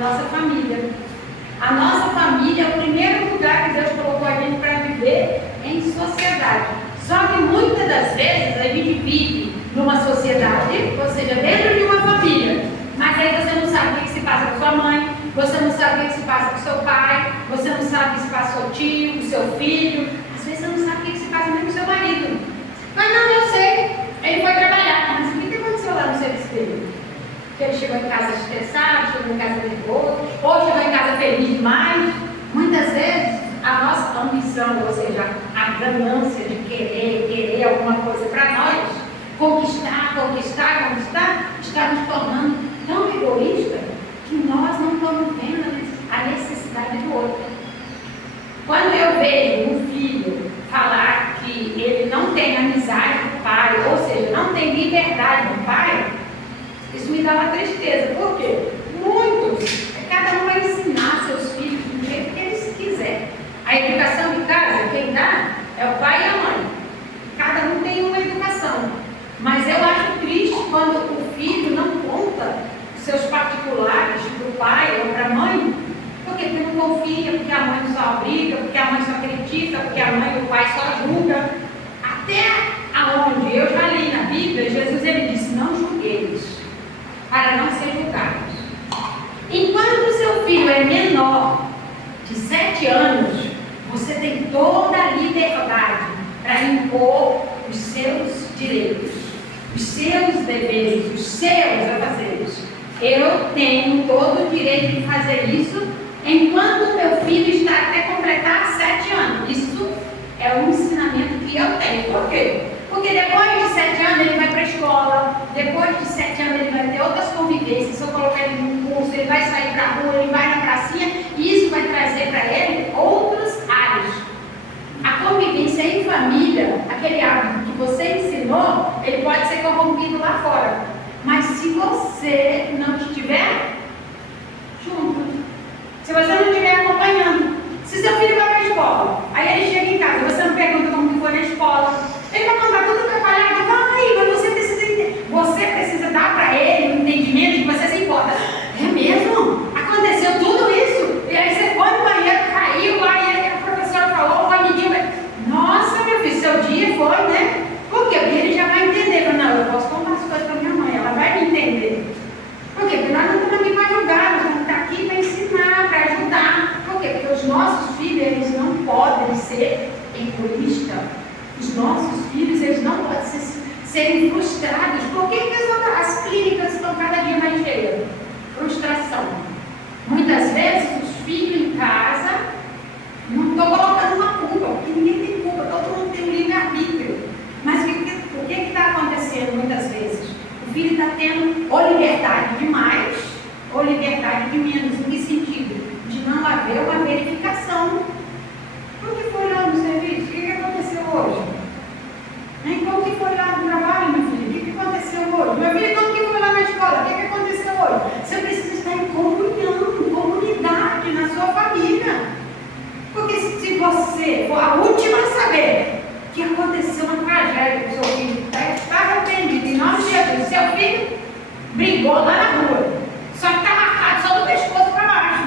nossa família. A nossa família é o primeiro lugar que Deus colocou a gente para viver em sociedade. Só que muitas das vezes a gente vive numa sociedade, ou seja, dentro de uma família, mas aí você não sabe o que se passa com sua mãe, você não sabe o que se passa com seu pai, você não sabe o que se passa com seu tio, com seu filho, às vezes você não sabe o que se passa nem com seu marido. Mas não, eu sei, ele foi trabalhar, mas o que aconteceu lá no serviço dele? Que ele chegou em casa estressado, chegou em casa nervoso, ou chegou em casa feliz demais. Muitas vezes a nossa ambição, ou seja, a ganância de querer alguma coisa para nós, conquistar, está nos tornando tão egoísta que nós não estamos vendo a necessidade do outro. Quando eu vejo um filho falar que ele não tem amizade com o pai, ou seja, não tem liberdade com o pai, isso me dá uma tristeza. Por quê? Muitos, cada um vai ensinar seus filhos do jeito que eles quiserem. A educação de casa, quem dá é o pai e a mãe. Cada um tem uma educação. Mas eu acho triste quando o filho não conta os seus particulares para o pai ou para a mãe, porque ele não confia, porque a mãe só briga, porque a mãe só critica, porque a mãe e o pai só julgam. Até aonde eu já li na Bíblia, Jesus ele disse: não julgueis, para não ser julgados. Enquanto o seu filho é menor de 7 anos, você tem toda a liberdade para impor os seus direitos, os seus deveres, os seus afazeres. Eu tenho todo o direito de fazer isso enquanto meu filho está até completar 7 anos. Isso é um ensinamento que eu tenho. Por quê? Porque depois de 7 anos ele vai para a escola, depois de 7 anos ele vai ter outras convivências. Se eu colocar ele num curso, ele vai sair para a rua, ele vai na pracinha, e isso vai trazer para ele outros áreas. A convivência em família, aquele hábito que você ensinou, ele pode ser corrompido lá fora. Mas se você não estiver junto, se você não estiver acompanhando, se seu filho vai para a escola, aí ele chega em casa, você não pergunta como que foi na escola, ele vai contar tudo preparado, mas você precisa dar para ele um entendimento de que você se importa. É mesmo? Aconteceu tudo isso? E aí você foi no banheiro, caiu, aí a professora falou, o amiguinho vai... Nossa, meu filho, seu dia foi, né? Por quê? Porque ele já vai entender. Não, eu posso contar as coisas para minha mãe, ela vai me entender. Por quê? Porque nós não estamos aqui para julgar, nós vamos estar aqui para ensinar, para ajudar. Por quê? Porque os nossos filhos, eles não podem ser egoístas. Os nossos filhos, eles não podem serem frustrados. Por que as clínicas estão cada dia mais cheias? Frustração. Muitas vezes os filhos em casa, não estou colocando uma culpa, porque ninguém tem culpa, todo mundo tem um livre-arbítrio. Mas o que está acontecendo muitas vezes? O filho está tendo ou liberdade de mais, ou liberdade de menos. Em que sentido? De não haver uma verificação. Por que foi lá no serviço? O que aconteceu hoje? Como que foi lá no trabalho, meu filho? O que aconteceu hoje? Meu filho, como que foi lá na escola? O que aconteceu hoje? Você precisa estar em comunhão, em comunidade, na sua família. Porque se você for a última a saber que aconteceu uma tragédia com seu filho, está arrependido, em nome de Jesus, seu filho brigou lá na rua, só que está marcado só do pescoço para baixo.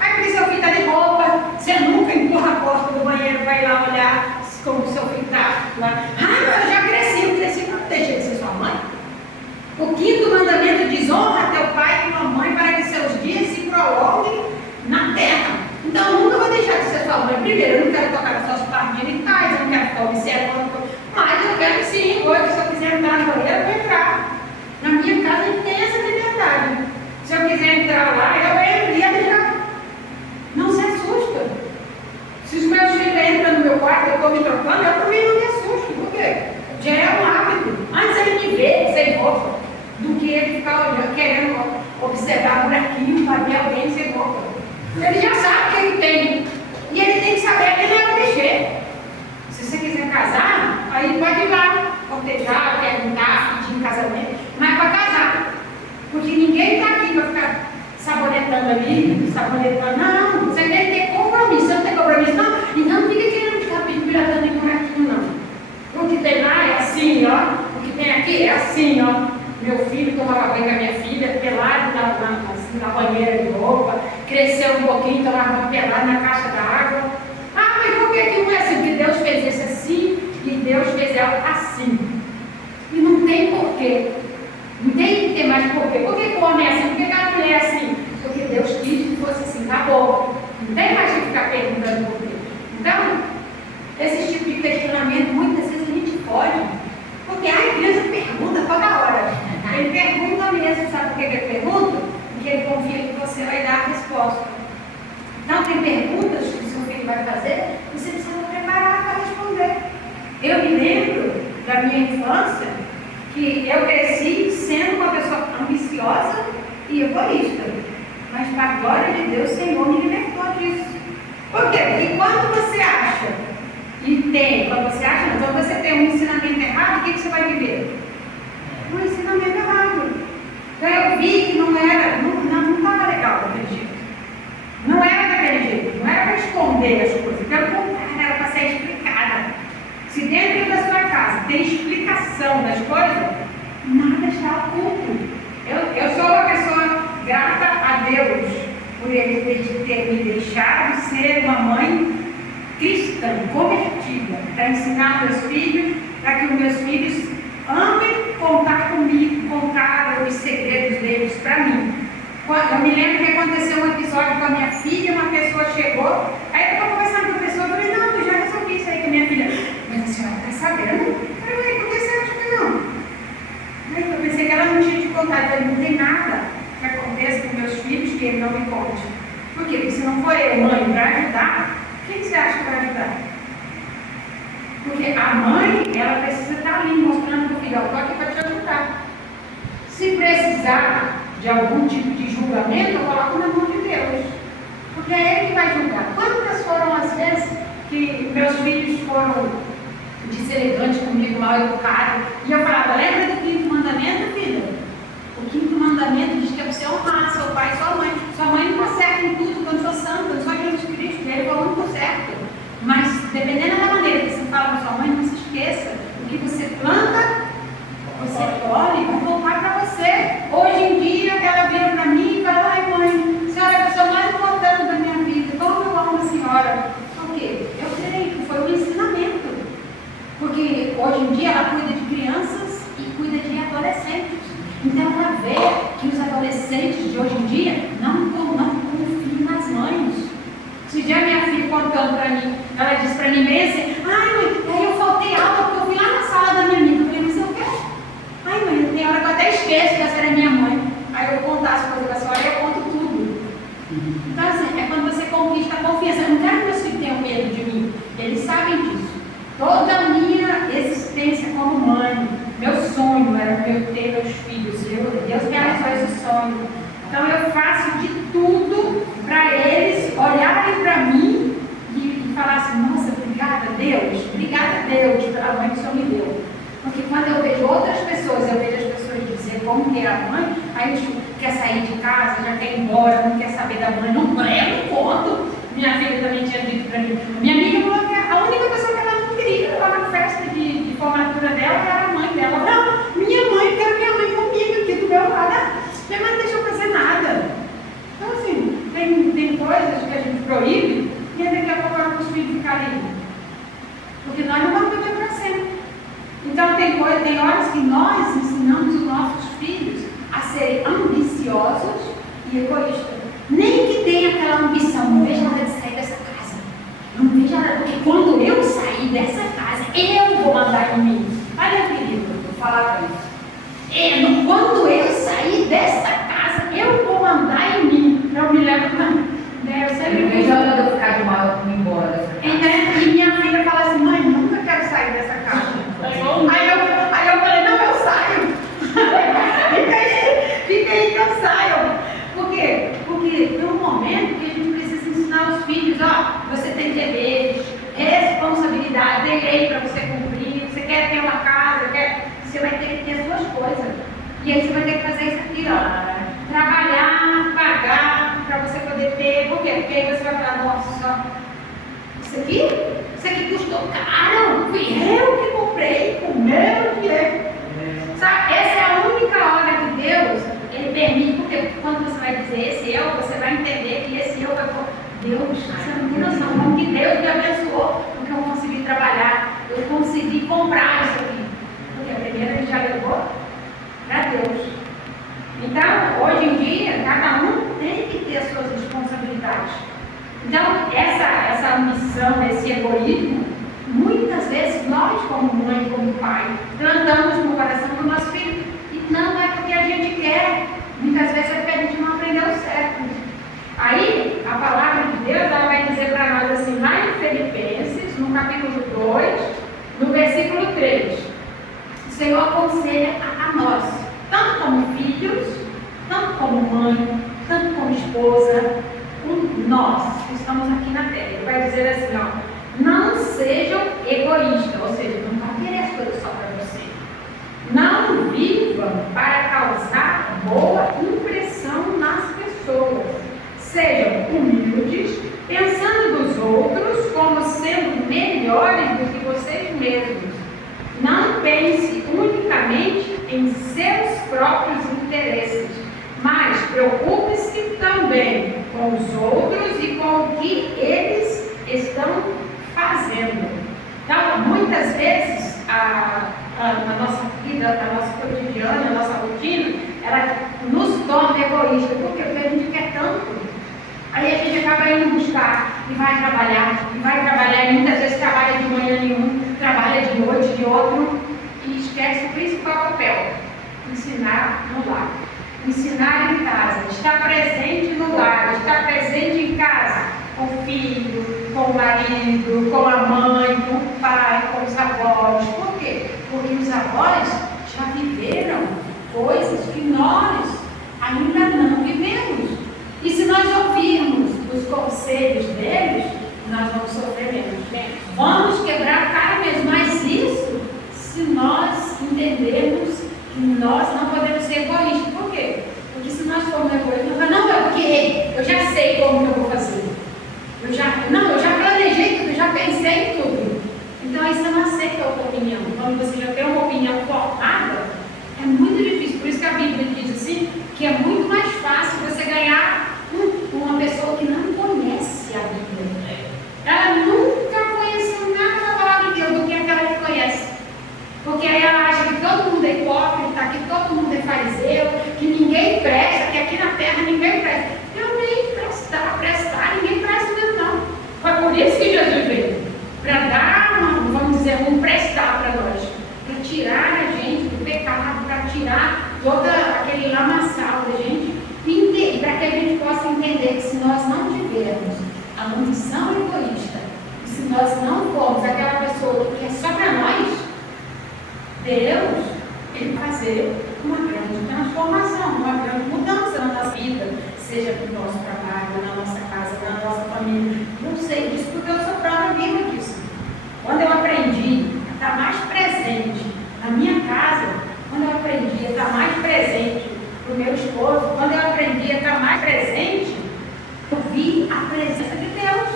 Aí porque seu filho está de roupa, você nunca empurra a porta do banheiro para ir lá olhar como o seu filho está lá. Eu já cresci, não deixa de ser sua mãe. O 5º mandamento diz: honra teu pai e tua mãe para que seus dias se prolonguem na terra. Então eu nunca vou deixar de ser sua mãe. Primeiro, eu não quero tocar nas suas partes genitais, eu não quero ficar observando, mas eu quero sim, hoje, se eu quiser entrar no banheiro, eu vou entrar. Na minha casa a gente tem essa liberdade. Se eu quiser entrar lá, eu entro e já. Não se assusta. Se os meus filhos entram no meu quarto, eu estou me trocando, eu também não me assusto. Por quê? Já é um hábito. Antes ele me vê sem roupa, do que ele ficar olhando, querendo observar buraquinho para ver alguém sem roupa. Ele já sabe o que ele tem. E ele tem que saber que ele não vai mexer. Se você quiser casar, aí pode ir lá, cortejar, perguntar, pedir em casamento, mas para casar. Porque ninguém está aqui para ficar sabonetando ali, sabonetando. Não, você tem que ter compromisso. Você não tem compromisso, não? Então não fica querendo ficar piratando em buraquinho, não. O que tem lá é assim, ó. O que tem aqui é assim, ó. Meu filho tomava banho com a minha filha, pelado na banheira de desceu um pouquinho, tomava uma pelada na caixa da água. Ah, mas por que não é assim? Porque Deus fez isso assim e Deus fez ela assim. E não tem porquê. Não tem que ter mais porquê. Por que o homem é assim? Por que a mulher é assim? Porque Deus quis que fosse assim, acabou. Não tem mais que ficar perguntando por quê. Então, esse tipo de questionamento, muitas vezes a gente pode. Porque a criança pergunta toda hora. Ele pergunta mesmo, sabe por que ele pergunta? Porque ele confia que você vai dar a resposta. Então, tem perguntas que o seu filho vai fazer, você precisa estar preparado para responder. Eu me lembro da minha infância que eu cresci sendo uma pessoa ambiciosa e egoísta. Mas, para a glória de Deus, o Senhor me libertou disso. Por quê? Porque quando você acha, quando você tem um ensinamento errado, o que você vai viver? Um ensinamento errado. Então eu vi que não estava legal daquele jeito. Não era daquele jeito, não era para esconder as coisas, pelo contrário, era para ser explicada. Se dentro da sua casa tem explicação das coisas, nada está oculto. Eu sou uma pessoa grata a Deus por Ele ter me deixado ser uma mãe cristã, convertida, para ensinar meus filhos, para que os meus filhos amem contar comigo, contar os segredos deles para mim. Eu me lembro que aconteceu um episódio com a minha filha, uma pessoa chegou, aí eu estava conversando com a pessoa, eu falei, não, eu já resolvi isso aí com a minha filha. Mas a senhora está sabendo? Eu falei, por que você acha que não? Aí eu pensei que ela não tinha te contado, eu falei, não tem nada que aconteça com meus filhos que ele não me conte. Por quê? Porque se não for eu, mãe, para ajudar, quem você acha que vai ajudar? Porque a mãe, ela precisa estar ali mostrando para o filho, eu estou aqui para te ajudar. Se precisar de algum tipo de julgamento, eu coloco na mão de Deus. Porque é Ele que vai julgar. Quantas foram as vezes que meus filhos foram deselegante comigo, mal educado, e eu falava, lembra do 5º mandamento, filha? O 5º mandamento diz que é para você honrar seu pai e sua mãe. Sua mãe não está certa em tudo, quando sou santa, eu sou Jesus Cristo, ele falou não está certo. Mas dependendo da maneira que você fala para sua mãe, não se esqueça, o que você planta, você colhe, vai voltar para você. Hoje em dia, ela vira para mim e fala, ai mãe, a senhora é a pessoa mais importante da minha vida, como eu amo a senhora. Por quê? Eu creio que foi um ensinamento. Porque hoje em dia ela cuida de crianças e cuida de adolescentes. Então ela vê que os adolescentes de hoje em dia não confiam nas mães. Se já minha filha contando para mim, ela disse para mim bem assim, ai mãe, aí eu faltei aula porque eu fui lá na sala da minha amiga. Eu falei, mas eu quero. Ai mãe, tem hora que eu até esqueço que essa era minha mãe. Aí eu vou contar as coisas da senhora e eu conto tudo. Então assim, é quando você conquista a confiança. Eu não quero que meus filhos tenham medo de mim. Eles sabem disso. Toda a minha existência como mãe, meu sonho era ter meus filhos. Deus realizou esse sonho. Então eu faço de tudo para eles olharem para mim e falar assim, nossa, obrigada a Deus pela mãe que o Senhor me deu. Porque quando eu vejo outras pessoas, eu vejo as pessoas dizer como que é a mãe, aí a gente quer sair de casa, já quer ir embora, não quer saber da mãe, não, eu não conto. Minha filha também tinha dito para mim, minha amiga falou que a única pessoa que ela não queria lá na festa de formatura dela era a mãe dela. Não, minha mãe, quero minha mãe comigo aqui do meu lado. Minha mãe não deixou fazer nada. Então assim, tem coisas que a gente proíbe e daqui a pouco os filhos ficarem. Porque nós não vamos viver para sempre. Então tem horas que nós ensinamos os nossos filhos a serem ambiciosos e egoístas. Nem que tenha aquela ambição, não vejo nada de sair dessa casa. Não vejo nada, porque quando eu sair dessa casa, eu vou mandar em mim. Olha, querido, eu vou falar para isso. Quando eu sair dessa casa, eu vou mandar em mim. Eu me lembro, né? Eu sempre vejo a hora de eu ficar de mal e ir embora dessa casa. E minha filha fala assim, mãe, nunca quero sair dessa casa. Aí eu falei, não, eu saio. Fica aí que eu saio. Por quê? Porque tem um momento que a gente precisa ensinar os filhos, ó, você tem deveres, responsabilidade, tem lei para você cumprir, você quer ter uma casa, você vai ter que ter as suas coisas. E aí você vai ter que fazer isso aqui, ó. Trabalhar, pagar, para você poder ter. Por quê? Porque aí você vai falar, nossa, isso aqui custou caro, fui eu que comprei com o meu dinheiro. Sabe, essa é a única hora que Deus, Ele permite, porque quando você vai dizer esse eu, você vai entender que esse 2, no versículo 3. O Senhor aconselha a nós, tanto como filhos, tanto como mãe, tanto como esposa, nós que estamos aqui na terra. Ele vai dizer assim, ó, não sejam egoístas, ou seja, não vá querer as coisas só para você. Não vivam para causar boa impressão nas pessoas. Sejam humildes, pensando nos outros como sendo melhores do que vocês mesmos. Não pense unicamente em seus próprios interesses, mas preocupe-se também com os outros e com o que eles estão fazendo. Então, muitas vezes, a nossa vida, a nossa cotidiana, a nossa rotina, ela nos torna egoístas. Por quê? Porque a gente quer tanto. Aí a gente acaba indo buscar e vai trabalhar, e muitas vezes trabalha de manhã em um, trabalha de noite de outro, e esquece o principal papel: ensinar no lar. Ensinar em casa, estar presente no lar, estar presente em casa, com o filho, com o marido, com a mãe, com o pai, com os avós. Por quê? Porque os avós já viveram coisas que nós ainda não vivemos. E se nós ouvirmos os conselhos deles, nós vamos sofrer menos. Vamos quebrar a cara mesmo, mas isso se nós entendermos que nós não podemos ser egoístas. Por quê? Porque se nós formos egoístas, não, é porque eu já sei como que eu vou fazer. Eu já planejei tudo, eu já pensei em tudo. Então aí você não aceita a outra opinião. Quando você já tem uma opinião formada, é muito difícil. Por isso que a Bíblia diz assim, que é muito mais fácil você ganhar uma pessoa que não conhece a Bíblia. Ela nunca conheceu nada da palavra de Deus do que aquela que conhece. Porque aí ela acha que todo mundo é hipócrita, que todo mundo é fariseu, que ninguém presta, que aqui na terra ninguém presta. Eu nem prestar, ninguém presta mesmo não. Foi por isso que Jesus veio. Para dar, vamos dizer, um prestar para nós. Para tirar a gente do pecado, para tirar todo aquele lamaçal da gente. E para que a gente possa entender que se nós não tivermos a munição egoísta, e se nós não formos aquela pessoa que é só para nós, Deus, Ele vai fazer uma grande transformação, uma grande mudança na nossa vida, seja no nosso trabalho, na nossa casa, na nossa família. Não sei disso porque eu sou própria viva disso. Quando eu aprendi a estar mais presente na minha casa, quando eu aprendi a estar mais presente para o meu esposo, quando eu aprendi a estar mais presente, eu vi a presença de Deus.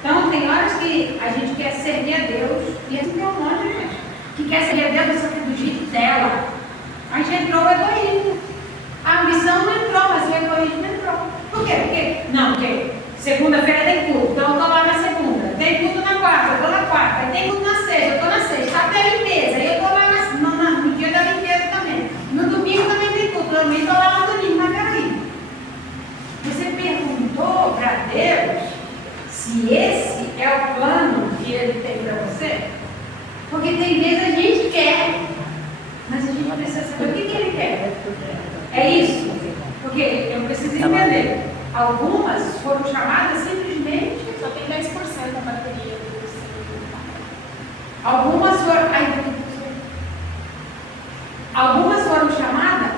Então, tem horas que a gente quer servir a Deus, e esse é um monte de gente que quer servir a Deus, só que do jeito dela. A gente entrou o egoísmo. A ambição não entrou, mas o egoísmo entrou. Por quê? Porque segunda-feira tem culto, então eu estou lá na segunda. Tem culto na quarta, eu estou na quarta. Tem culto na sexta, eu estou na sexta. Até a limpeza, eu estou lá no dia da limpeza também. No domingo também tem culto, eu também estou lá no domingo, mas peraí. Você perguntou para Deus se esse é o plano que Ele tem para você? Porque tem vezes a gente quer, mas a gente precisa saber o que Ele quer. É isso? Porque eu preciso entender. Algumas foram chamadas simplesmente. Só tem 10% da bateria do Algumas foram chamadas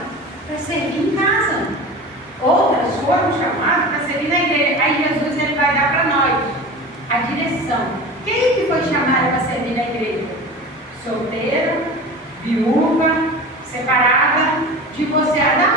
para servir em casa. Outras foram chamadas para servir na igreja. Aí Jesus ele vai dar para nós a direção. Quem que foi chamada para servir na igreja? Solteira, viúva, separada, divorciada.